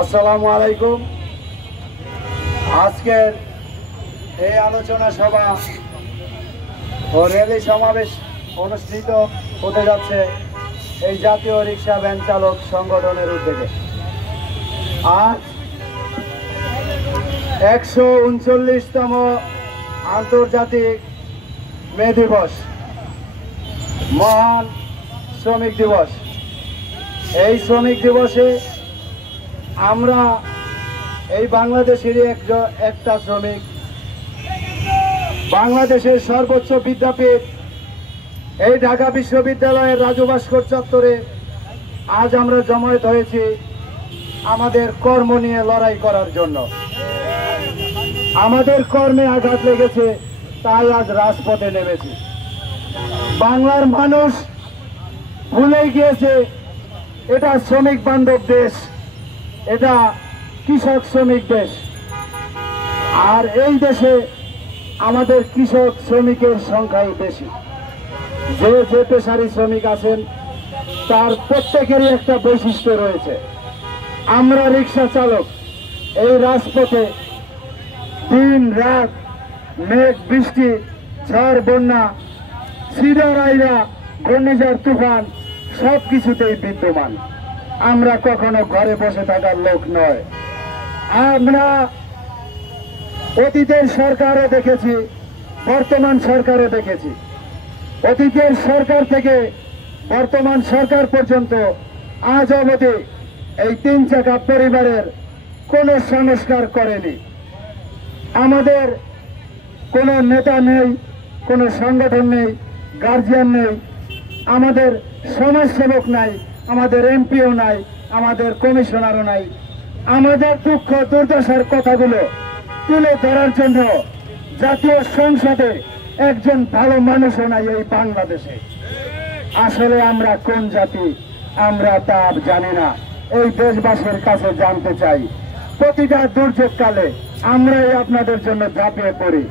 আসসালামু আলাইকুম। আজকের এই আলোচনা সভা ও র্যালি সমাবেশ অনুষ্ঠিত হতে যাচ্ছে এই জাতীয় রিক্সা ভ্যান চালক সংগঠনের উদ্যোগে। আজ 139তম আন্তর্জাতিক মে দিবস, মহান শ্রমিক দিবস। এই শ্রমিক দিবসে আমরা এই বাংলাদেশেরই একটা শ্রমিক, বাংলাদেশের সর্বোচ্চ বিদ্যাপীঠ এই ঢাকা বিশ্ববিদ্যালয়ের রাজু ভাস্কর চত্বরে আজ আমরা জমায়েত হয়েছি আমাদের কর্ম নিয়ে লড়াই করার জন্য। আমাদের কর্মে আঘাত লেগেছে, তাই আজ রাজপথে নেমেছি। বাংলার মানুষ ভুলে গিয়েছে এটা শ্রমিক বান্ধব দেশ, এটা কৃষক শ্রমিক দেশ। আর এই দেশে আমাদের কৃষক শ্রমিকের সংখ্যাই বেশি। যে যে পেশারি শ্রমিক আছেন তার প্রত্যেকেরই একটা বৈশিষ্ট্য রয়েছে। আমরা রিক্সা চালক এই রাজপথে দিন রাত, মেঘ বৃষ্টি, ঝড় বন্যা, সিডর আইরা, ঘূর্ণিঝড় তুফান সব কিছুতেই বিদ্যমান। আমরা কখনো ঘরে বসে থাকার লোক নয়। আমরা অতীতের সরকারও দেখেছি, বর্তমান সরকারও দেখেছি। অতীতের সরকার থেকে বর্তমান সরকার পর্যন্ত আজ অবধি এই 3 চাকা পরিবারের কোনো সংস্কার করেনি। আমাদের কোনো নেতা নেই, কোনো সংগঠন নেই, গার্জিয়ান নেই, আমাদের সমাজসেবক নাই, আমাদের এমপিও নাই, আমাদের কমিশনারও নাই। আমাদের দুঃখ দুর্দশার কথাগুলো তুলে ধরার জন্য জাতীয় সংসদে একজন ভালো মানুষও নাই এই বাংলাদেশে। আসলে আমরা কোন জাতি আমরা তা জানি না। এই দেশবাসীর কাছে জানতে চাই, প্রতিটা দুর্যোগকালে আমরাই আপনাদের জন্য ঝাঁপিয়ে পড়ি।